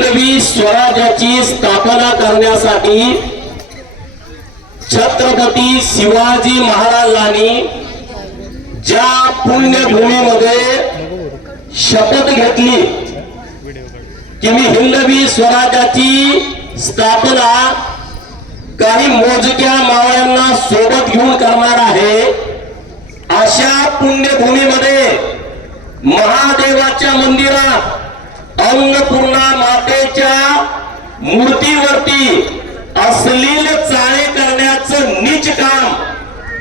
हिंदवी स्वराज्याची स्थापना करण्यासाठी छत्रपती शिवाजी महाराजांनी ज्या पुण्यभूमीमध्ये शपथ घेतली की मी हिंदवी स्वराज्याची स्थापना काही मोजक्या मावळ्यांना सोबत घेऊन करणार आहे, अशा पुण्यभूमीमध्ये महादेवाच्या मंदिरात अन्नपूर्णा मातेच्या मूर्तीवरती अश्लील चाळे करण्याचं नीच काम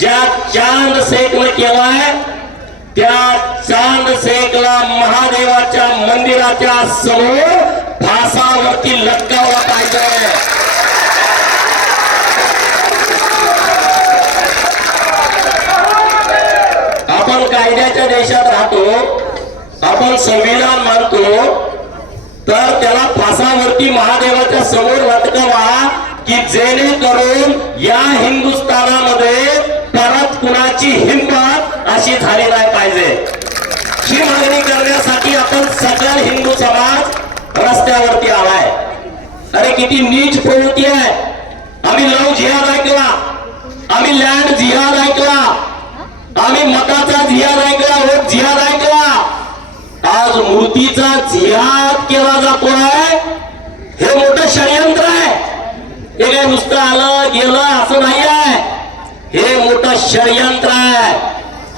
ज्या चांद शेखनं केलाय, त्या चांद शेखला महादेवाच्या मंदिराच्या समोर फासावरती लटकावला पाहिजे। आपण कायद्याच्या देशात राहतो, आपण संविधान मानतो, तर त्याला फासावरती महादेवाच्या समोर लटकावा की जेणेकरून या हिंदुस्थानामध्ये परत कुणाची हिंमत अशी झाली नाही पाहिजे। ही मागणी करण्यासाठी आपण सगळा हिंदू समाज रस्त्यावरती आलाय। अरे किती नीच प्रवृत्ती आहे। आम्ही लव जिहाद ऐकला, आम्ही लँड जिहाद ऐकला, आम्ही मताचा जिहाद ऐकला, वोट जिहाद ऐकला, आज मूर्तीचा जिहाद केला जातोय। हे मोठं षडयंत्र आहे। हे काय नुसतं आलं गेलं असं नाही आहे, हे मोठं षडयंत्र आहे।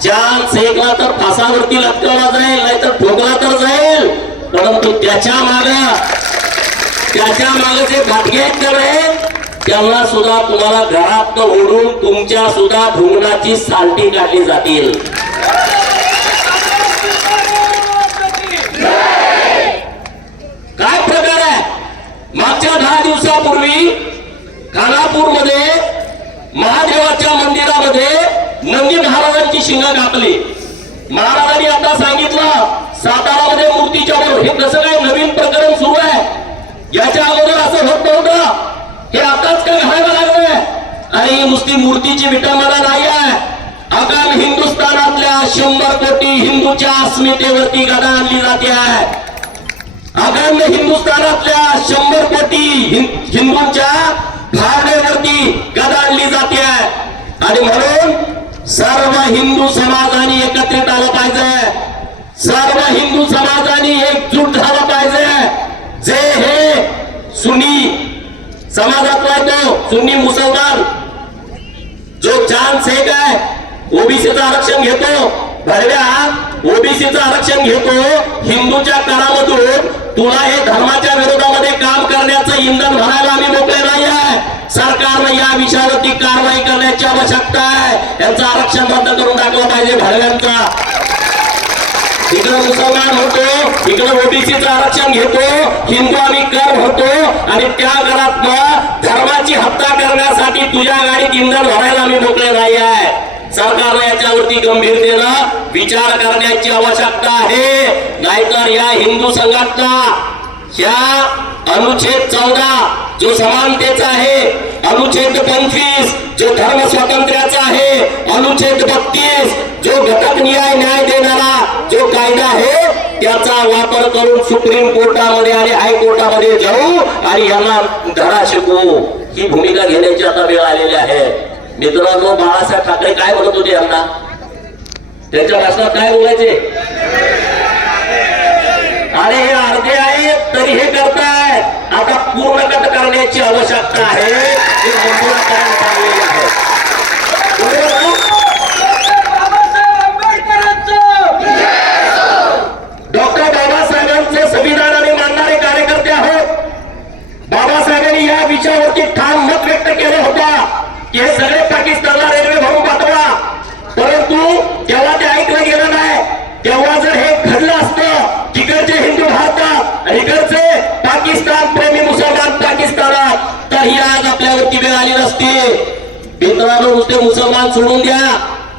चांद शेखला तर फासावरती लटकवला जाईल, नाहीतर ठोकला तर जाईल, परंतु त्याच्या मागे जे घाटगे आहेत त्यांना सुद्धा तुम्हाला घरात ओढून तुमच्या सुद्धा भुंगणाची सालटी काढली जातील। काय प्रकार आहे? मागच्या 10 दिवसापूर्वी खानापूरमध्ये महादेवाच्या मंदिरामध्ये नंदी महाराजांची शिंग कापली। महाराजांनी आता सांगितलं सातारामध्ये मूर्तीच्या वर, हे कसं काय नवीन प्रकरण सुरू आहे? याच्या अगोदर असं होत नव्हतं, हे आताच काय घडायला लागलंय? आणि नुसती मूर्तीची विटंबना नाही आहे, अकाल हिंदुस्थानातल्या 100 कोटी हिंदूच्या अस्मितेवरती गदा आणली जाते आहे। अखंड हिंदुस्थानातल्या 100 कोटी हिंदूंच्या भावनेवरती गदा आणली जाते आहे। आणि म्हणून सर्व हिंदू समाजाने एकत्रित आलं पाहिजे, सर्व हिंदू समाजाने एकजूट झालं पाहिजे। जे हे सुन्नी समाजातला तो सुन्नी मुसलमान जो चांद शेख आहे, ओबीसीचं आरक्षण घेतो, भरव्या ओबीसीचं आरक्षण घेतो, हिंदूच्या करामधून तुला हे धर्माच्या विरोधामध्ये काम करण्याचं इंधन भरायला आम्ही मोकळे नाही आहे। सरकारनं या विषयावरती कारवाई करण्याची आवश्यकता आहे। यांचं आरक्षण रद्द करून टाकलं पाहिजे भरव्यांचा। इकडे मुसलमान होतो, इकडे ओबीसीचं आरक्षण घेतो, हिंदू आम्ही कर होतो, आणि त्या घरात धर्माची हत्या करण्यासाठी तुझ्या गाडीत इंधन भरायला आम्ही मोकळे नाही आहे। सरकारने याच्यावरती गंभीरतेनं विचार करण्याची आवश्यकता आहे, नाहीतर या हिंदू संघटना या अनुच्छेद 14 जो समानतेचा आहे, अनुच्छेद 25 जो धर्म स्वातंत्र्याचा आहे, अनुच्छेद 32 जो घटक न्याय देणारा जो कायदा आहे, त्याचा वापर करून सुप्रीम कोर्टामध्ये आणि हायकोर्टामध्ये जाऊ आणि यांना धडा शिकवू, ही भूमिका घेण्याची आता वेळ आलेली आहे। मित्रांनो, बाळासाहेब ठाकरे काय म्हणत होते यांना? त्यांच्या भाषणात काय बोलायचे? अरे हे अर्धे आहेत तरी हे करतायत, आता पूर्ण कट करण्याची आवश्यकता आहे। हे मंजुराकरण चाललेलं आहे। डॉक्टर बाबासाहेबांचे संविधानाने मानणारे कार्यकर्ते आहोत। बाबासाहेबांनी या विषयावरती ठाम मत व्यक्त केलं होतं की हे सगळे पाकिस्तानला रेल्वे भरून पाठवा, परंतु तेव्हा ते ऐकलं गेलं नाही। तेव्हा जर हे घडलं असतं, तिकडचे हिंदू भारतात आणि इकडचे पाकिस्तान प्रेमी मुसलमान पाकिस्तानात, तर ही आज आपल्यावरती वेळ आली नसती। मित्रांनो, नुसते मुसलमान सोडून द्या,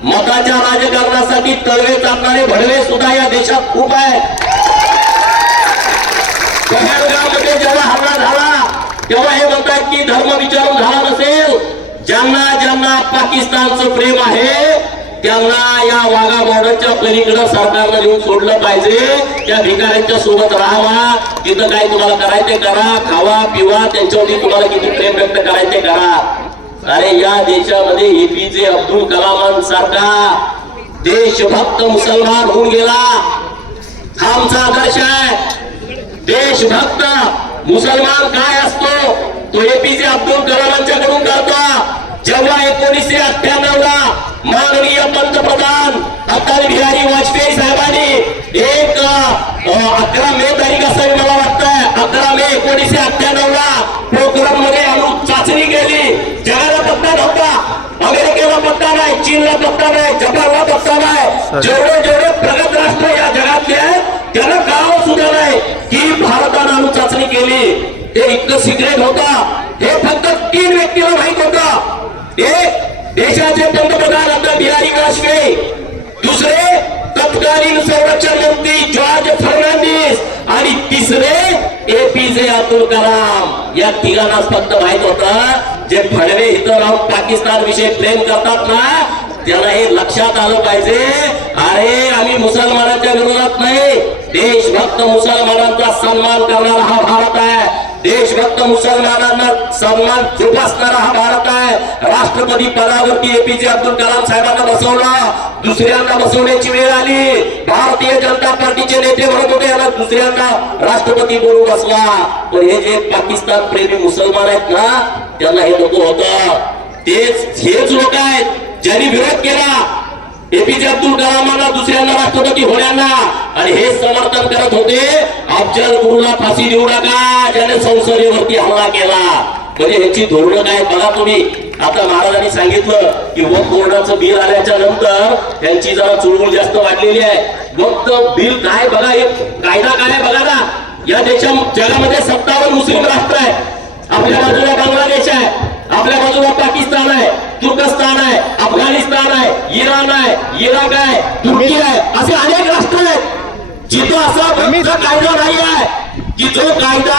मताच्या राजकारणासाठी तळवे चालणारे भडवे सुद्धा या देशात खूप आहेत। पहलगाममध्ये जेव्हा हल्ला झाला तेव्हा हे म्हणतात की धर्म विचारून झाला नसेल, ज्यांना ज्यांना पाकिस्तानचं प्रेम आहे त्यांना या वाघा बॉर्डरच्या पलीकडे सरकारनं घेऊन सोडलं पाहिजे. त्या भिकाऱ्यांच्या सोबत राहावा, तिथं काय तुम्हाला करायचे करा, खावा पिवा, त्यांच्यावरती तुम्हाला किती प्रेम व्यक्त करायचे करा. अरे या देशामध्ये एपीजे अब्दुल कलामांसारखा देशभक्त मुसलमान होऊन गेला. हा आमचा आदर्श आहे. देशभक्त मुसलमान काय असतो तो एपीजे अब्दुल कलामांच्याकडून करतो. जेव्हा 1998 ला माननीय पंतप्रधान अटल बिहारी वाजपेयी साहेबांनी एक 11 मे तारीख असावी मला वाटतं, 11 मे 1998 ला पोखरण मध्ये अणु चाचणी केली. जगाला पत्ता नव्हता, अमेरिकेला पत्ता नाही, चीनला पत्ता नाही, जपानला पत्ता नाही. जेवढे जेवढे प्रगत राष्ट्र या जगातले आहेत त्यांना कळावं सुद्धा नाही की भारतानं अणु चाचणी केली. हे इतकं सिक्रेट होता, हे फक्त 3 व्यक्तीला माहित होतं. एक देशाचे पंतप्रधान अटल बिहारी वाजपेयी, दुसरे तत्कालीन संरक्षण मंत्री जॉर्ज फर्नांडिस आणि तिसरे एपीजे अब्दुल कलाम. या तिघांनाच फक्त माहित होतं. जे फडवे इथं राहून पाकिस्तान विषयी प्रेम करतात ना, त्याला हे लक्षात आलं पाहिजे, अरे आम्ही मुसलमानांच्या विरोधात नाही, देशभक्त मुसलमानांचा सन्मान करणारा हा भारत आहे. देशभक्त मुसलमानांना सन्मान जोपासणारा हा भारत आहे. राष्ट्रपती पदावरती एपीजे अब्दुल कलाम साहेबांना बसवलं, दुसऱ्यांदा बसवण्याची वेळ आली. भारतीय जनता पार्टीचे नेते म्हणत होते याला दुसऱ्यांदा राष्ट्रपती बोलून बसला. पण हे जे पाकिस्तान प्रेमी मुसलमान आहेत ना, त्यांना हे नको होतं. हेच लोक आहेत ज्यांनी विरोध केला एपीजे अब्दुल कलामांना दुसऱ्यांदा राष्ट्रपती होण्याला, आणि हे समर्थन करत होते अफजल गुरुला फाशी देऊ नका ज्याने संसदेवरती हमला केला. म्हणजे ह्याची धोरणं काय बघा तुम्ही. आता महाराजांनी सांगितलं की वक्फ बोर्डाचं बिल आल्याच्या नंतर त्यांची जरा चुळबुळ जास्त वाढलेली आहे. वक्फ बिल काय बघा, एक कायदा काय बघा ना. या जगामध्ये 57 मुस्लिम राष्ट्र आहे. आपल्या बाजूला बांगलादेश आहे, आपल्या बाजूला पाकिस्तान आहे, तुर्कस्तान आहे, अफगाणिस्तान आहे, इराण आहे, इराक आहे, तुर्की आहे, असे अनेक राष्ट्र आहेत जिथं असा कायदा नाही आहे की जो कायदा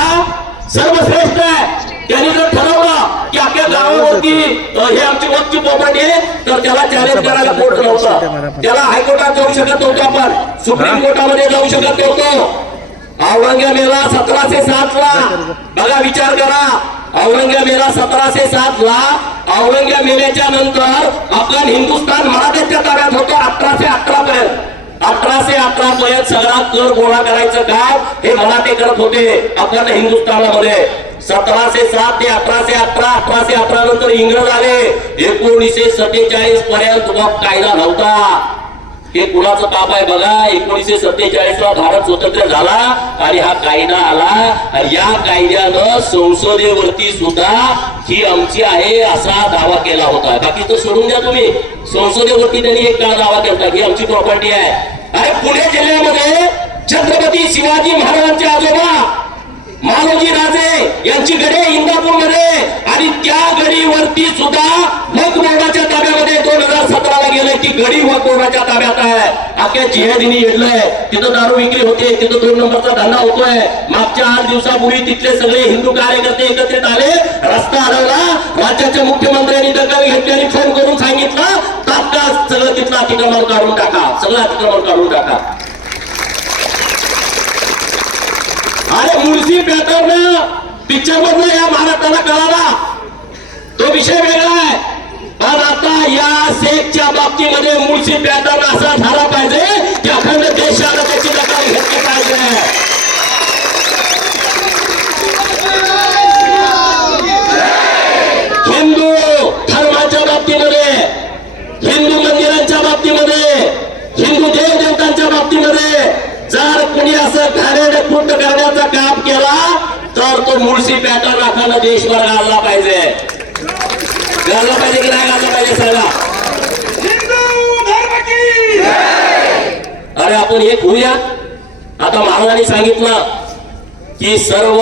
सर्वश्रेष्ठ आहे. त्यांनी जर ठरवलं की आपल्या गावावरती हे आमची वक्फ प्रॉपर्टी आहे तर त्याला चॅलेंज करायला कोर्ट नव्हता. त्याला हायकोर्टात जाऊ शकत नव्हतो, आपण सुप्रीम कोर्टामध्ये जाऊ शकत नव्हतो. औरंगजेबाला 1707 ला बघा, विचार करा, औरंगजेबाला 1707 ला औरंगजेब मेल्याच्या नंतर अफगाण हिंदुस्थान मराठ्यांच्या ताब्यात होतं. 1818 पर्यंत 1818 पर्यंत सगळा कर गोळा करायचं काम हे मराठे करत होते अफगाण हिंदुस्थानामध्ये. 1707 ते 1818, 1818 नंतर इंग्रज आले. 1947 पर्यंत कायदा नव्हता. हे कुणाचं पाप आहे बघा. 1947 ला भारत स्वतंत्र झाला आणि हा कायदा आला, आणि या कायद्यानं संसदेवरती सुद्धा ही आमची आहे असा दावा केला होता. बाकी तो सोडून द्या तुम्ही, संसदेवरती त्यांनी एक का दावा केला ही आमची प्रॉपर्टी आहे. अरे पुणे जिल्ह्यामध्ये छत्रपती शिवाजी महाराजांचे आजोबा मालोजी राजे यांची गडी इंदापूरमध्ये, आणि त्या गडीवरती सुद्धा वक्फ बोर्डाच्या ताब्यामध्ये 2017 ला गेले. ती गडी वक्फ बोर्डाच्या ताब्यात आहे. अख्या जिहादींनी येडलंय. तिथं दारू विक्री होते, तिथं 2 नंबरचा धंदा होतोय. मागच्या 8 दिवसापूर्वी तिथले सगळे हिंदू कार्यकर्ते एकत्रित आले, रस्ता अडवला. राज्याच्या मुख्यमंत्र्यांनी दखल घेतली आणि फोन करून सांगितलं तात्काळ सगळं तिथलं अतिक्रमण काढून टाका, सगळं अतिक्रमण काढून टाका. अरे मुळशी पॅटर्न पिक्चर मधला या महाराष्ट्राला कळाला, तो विषय वेगळा आहे. पण आता या सेक्सच्या बाबतीमध्ये मुळशी पॅटर्न असा झाला पाहिजे की अखंड देशाला त्याची दखल घेतली पाहिजे. हिंदू धर्माच्या बाबतीमध्ये, हिंदू मंदिरांच्या बाबतीमध्ये, हिंदू देवदेवतांच्या बाबतीमध्ये जर कुणी असं घाणेरडं कृत्य करण्याचा काम केला तर तो मुळशी पॅटर्न अखंड देशभर घालला पाहिजे. घालला पाहिजे की नाही घालला पाहिजे सगळा. अरे आपण एक होऊया. आता महाराजांनी सांगितलं की सर्व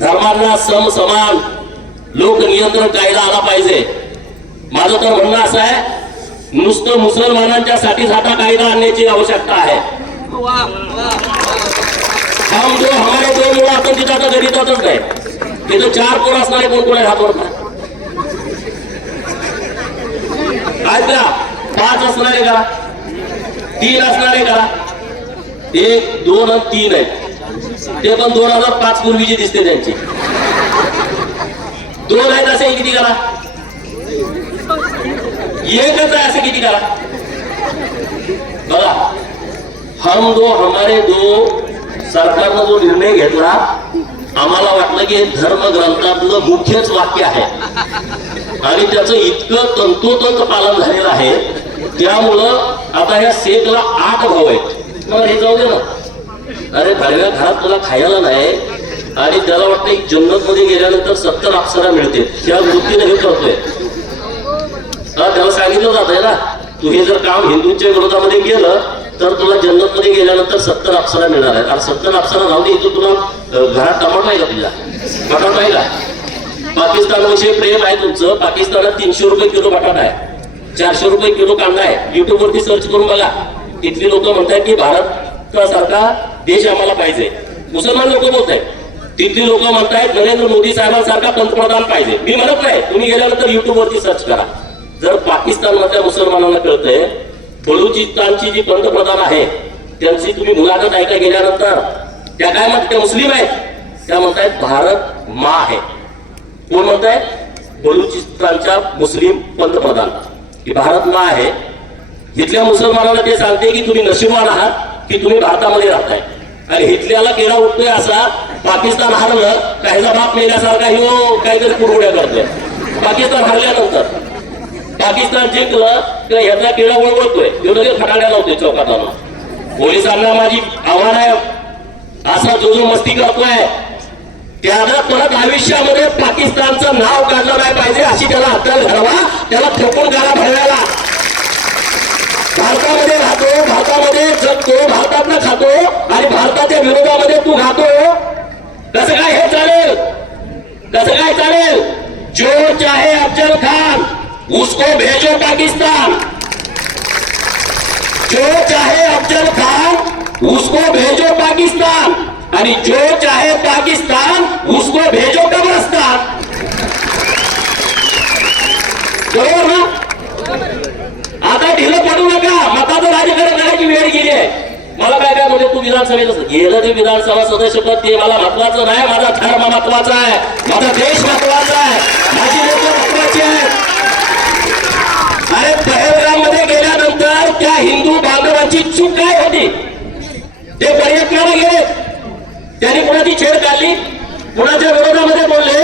धर्मांना समान लोक नियंत्रण कायदा आला पाहिजे. माझं तर म्हणणं असं आहे, नुसतं मुसलमानांच्या साठीच आता कायदा आणण्याची आवश्यकता आहे. हम जो हमारे 2 मुलं आपण तिथं आता घरी जातच नाही. तिथं 4 पोरं असणारे कोण कोण आहे हातवर काय 5 असणारे करा, 3 असणारे करा, 1 2 आणि 3 आहेत ते पण 2005 पूर्वीची दिसते त्यांची. 2 आहेत असे किती करा, 1च आहे असे किती करा बघा. हम दो हमारे दो सरकारनं जो निर्णय घेतला आम्हाला वाटलं की हे धर्मग्रंथातलं मुख्यच वाक्य आहे आणि त्याचं इतकं तंतोतंत पालन झालेलं आहे. त्यामुळं आता या शेखला 8 भाऊ आहेत. मला हे जाऊ दे ना, अरे भाडव्या घरात तुला खायला नाही आणि त्याला वाटतं जन्नत मध्ये गेल्यानंतर 70 अप्सरा मिळते, त्या वृत्तीने हे करतोय. त्याला सांगितलं जात आहे ना, तू हे जर काम हिंदूंच्या विरोधामध्ये केलं तर तुला जन्नत मध्ये गेल्यानंतर 70 अप्सरा मिळणार आहेत. आणि 70 अप्सरा राहू दे, इथं तुला घरात टमाटा आहे का, तुझ्या बटाटा आहे का? पाकिस्तानविषयी प्रेम आहे तुमचं. पाकिस्तानात 300 रुपये किलो बटाटा आहे, 400 रुपये किलो कांदा आहे. युट्यूब वरती सर्च करून बघा. तिथली लोक म्हणतात की भारतासारखा देश आम्हाला पाहिजे. मुसलमान लोक बोलत आहेत, तिथली लोक म्हणतायत नरेंद्र मोदी साहेबांसारखा पंतप्रधान पाहिजे. मी म्हणत नाही, तुम्ही गेल्यानंतर युट्यूब वरती सर्च करा. जर पाकिस्तान मधल्या मुसलमानांना कळतंय बलुचिस्तानची जी पंतप्रधान आहे त्यांची तुम्ही मुलाखत ऐका गेल्यानंतर त्या काय म्हणतात, त्या मुस्लिम आहेत, त्या म्हणतायत भारत माँ आहे. कोण म्हणतायत? बलुचिस्तानच्या मुस्लिम पंतप्रधान की भारत माँ आहे. इथल्या मुसलमानाला ते सांगते की तुम्ही नशीबवान आहात की तुम्ही भारतामध्ये राहताय. आणि इथल्याला केला उठतोय असा पाकिस्तान हरलं का ह्याचा बाप मेल्यासारखा ह्यो काहीतरी कुरघोड्या करतोय. पाकिस्तान हरल्यानंतर पाकिस्तान जिंकलं तर ह्याचा किडा वळवळतोय, लगेच फटाक्या लावतोय चौकात आणून. पोलिसांना माझी आव्हान आहे, असा जो मस्ती करतोय त्याला परत आयुष्यामध्ये पाकिस्तानचं नाव काढलं नाही पाहिजे अशी त्याला अक्कल घडवा, त्याला ठोकून काढा भरवायला. भारतामध्ये राहतो, भारतामध्ये जगतो, भारतातनं खातो आणि भारताच्या विरोधामध्ये तू खातो. कसं काय हे चालेल? कसं काय चालेल? जो चाहे अफजल खान उसको भेजो पाकिस्तान, जो चाहे अफजल खान उसको भेजो पाकिस्तान आणि जो चाहे पाकिस्तान उसको भेजो कब्रिस्तान. बरोबर ना? आता ढिलं पडू नका. मताचं राजकारण करायची वेळ गेली आहे. मला काय काय म्हणजे तू विधानसभेत गेलं ते विधानसभा सदस्य पद ते मला महत्वाचं नाही. माझा धर्म महत्वाचा आहे, माझा देश महत्वाचा आहे, माझी लोक महत्वाची आहेत. अरे पहलगाम मध्ये गेल्यानंतर त्या हिंदू बांधवांची चूक काय होती? ते पर्यटनाला गेले, त्यांनी कुणाची छेड काढली, कुणाच्या विरोधामध्ये बोलले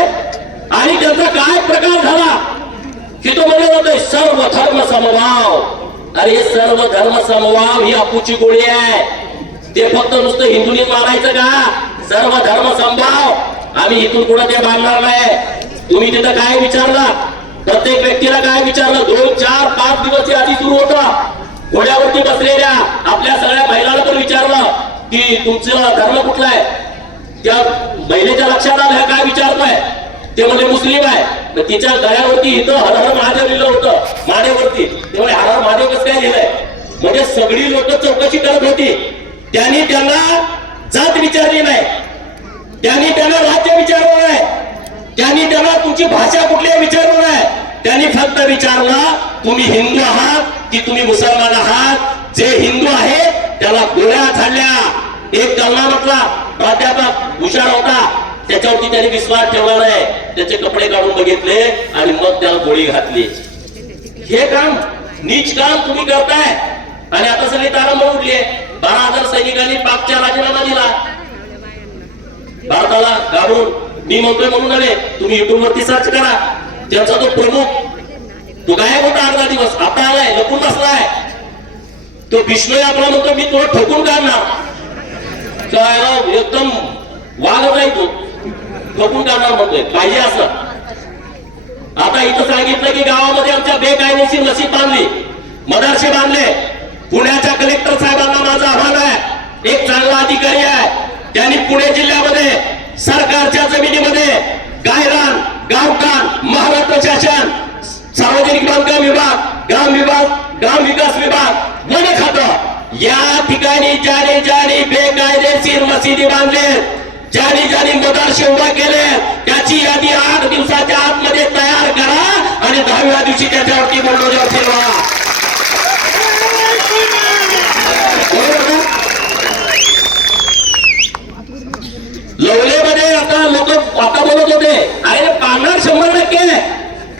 आणि त्यांचा काय प्रकार झाला की तो म्हणत होते सर्व धर्म समभाव. अरे सर्व धर्म समभाव ही अपूची गोळी आहे. ते फक्त नुसतं हिंदूंनी मानायचं का? सर्व धर्म समभाव आम्ही इथून पुढे ते मानणार नाही. तुम्ही तिथं काय विचारलं? प्रत्येक व्यक्तीला काय विचारलं? 2 4 5 दिवस आधी सुरू होतं. घोड्यावरती बसलेल्या आपल्या सगळ्या महिलांना पण विचारलं की तुमचा धर्म कुठला आहे? त्या महिलेच्या लक्षात आलं काय विचारतोय? ते म्हणजे मुस्लिम आहे. तिच्या गळ्यावरती इथं हर हर महादेव लिहिलं होतं, मानेवरती. ते म्हणजे हर हर महादेव कसं काय लिहिलंय? म्हणजे सगळी लोक चौकशी करत होती. त्यांनी त्यांना जात विचारली नाही, त्यांनी त्यांना राज्य विचारलं नाही, त्यांनी त्यांना तुमची भाषा कुठली आहे विचारलं नाही. त्यांनी फक्त विचारलं तुम्ही हिंदू आहात की तुम्ही मुसलमान आहात. जे हिंदू आहे त्याला गोळ्या झाडल्या. एक कलमा म्हटला, प्राध्यापक हुशार होता, त्याच्यावरती त्यांनी विश्वास ठेवला नाही. त्याचे कपडे काढून बघितले आणि मग त्याला गोळी घातली. हे काम नीच काम तुम्ही करताय. आणि आता सगळी तारंबळ उठली आहे. 12,000 सैनिकांनी पाकच्या राजीनामा दिला भारताला घाबरून. मी म्हणतोय म्हणून नव्हे, तुम्ही युट्यूब वरती सर्च करा. त्यांचा तो प्रमुख तो गायब होता 18 दिवस, आता आलाय, लपून बसलाय. तो विष्णू आपला म्हणतो मी तुला ठोकून काढणार. काय एकदम वागत आहे तो, ठोकून काढणार म्हणतोय. पाहिजे असं. आता इथं सांगितलं की गावामध्ये आमच्या बेकायदेशीर मशीद बांधली, मदरसे बांधले. पुण्याच्या कलेक्टर साहेबांना माझं आव्हान आहे, एक चांगला अधिकारी आहे, त्यांनी पुणे जिल्ह्यामध्ये सरकारच्या जमिनीमध्ये गायरान, गावठाण, महाराज प्रशासन, सार्वजनिक बांधकाम विभाग, ग्राम विकास विभाग, वन खातं या ठिकाणी ज्याने बेकायदेशीर मशिदी बांधले, ज्याने मदरसे उभा केले, त्याची यादी 8 दिवसाच्या आतमध्ये तयार करा आणि 10व्या दिवशी त्याच्यावरती बुलडोजर फिरवा. लवलेमध्ये आता लोक आता बोलत होते अरे पाळणार 100%.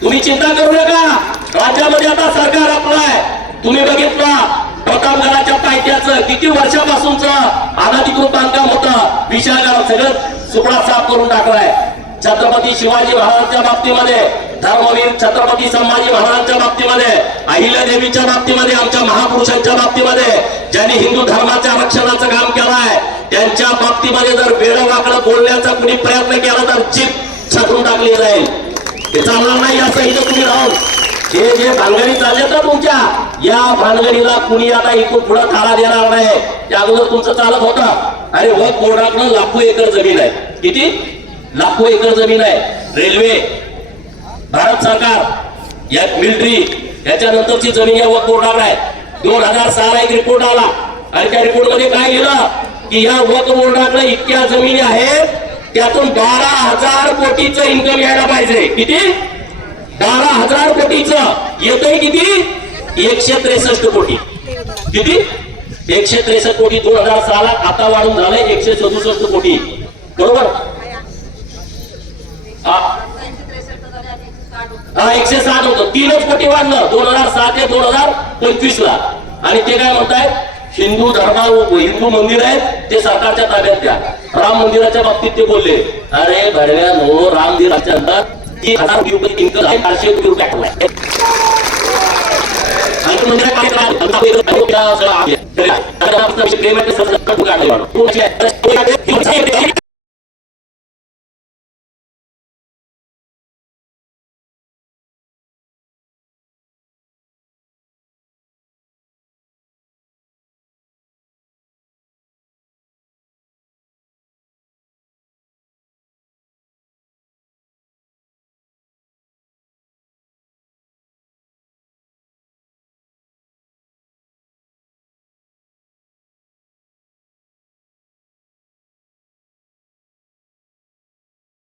तुम्ही चिंता करू नका, राज्यामध्ये आता सरकार आपलं आहे. तुम्ही बघितलं प्रतापगडाच्या पायथ्याचं किती वर्षापासूनच अनधिकृत बांधकाम होतं, विशाळगड सगळं सुपडा साफ करून टाकलाय. छत्रपती शिवाजी महाराजांच्या बाबतीमध्ये, धर्मवीर छत्रपती संभाजी महाराजांच्या बाबतीमध्ये, अहिल्यादेवीच्या बाबतीमध्ये, आमच्या महापुरुषांच्या बाबतीमध्ये ज्यांनी हिंदू धर्माच्या रक्षणाचं काम केलंय त्यांच्या बाबतीमध्ये जर वेडवाकडं बोलण्याचा कुणी प्रयत्न केला तर जीभ छाटून टाकली जाईल. हे चालणार नाही असं इथं तुम्ही राहून हे जे भानगडी चालले तर तुमच्या या भानगडीला कुणी आता इथून पुढे थारा देणार नाही. त्या अगोदर तुमचं चालत होतं अरे वक्फ बोर्डाकडे लाखो एकर जमीन आहे. किती लाखो एकर जमीन आहे. रेल्वे, भारत सरकार, या मिलिटरी याच्यानंतरची जमीन या वक्फ बोर्डावर आहे. 2006 एक रिपोर्ट आला आणि त्या रिपोर्ट मध्ये काय लिहिलं की या वक्फ बोर्डाकडे इतक्या जमिनी आहेत त्यातून 12,000 कोटीचं इन्कम यायला पाहिजे. किती? 12,000 कोटीचं येतंय. किती? 163 कोटी. किती? 163 कोटी 2006 आता वाढून झालंय 167 कोटी. बरोबर? हा 160 होतं. 3 कोटी वाढलं 2006 ते 2025 ला. आणि ते काय म्हणतायत हिंदू हिंदू मंदिर आहेत ते सरकारच्या ताब्यात द्या. राम मंदिराच्या बाबतीत ते बोलले अरे भडव्यानो राम मंदिराच्या अंदर 3,000 कोटी रुपये इन्कम आहे, 400 कोटी रुपये टाकलाय. आणि मंदिरात काय करा